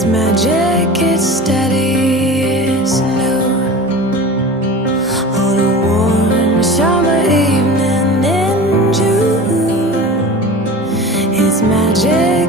It's magic, it's steady, it's new. On a warm summer evening in June. It's magic,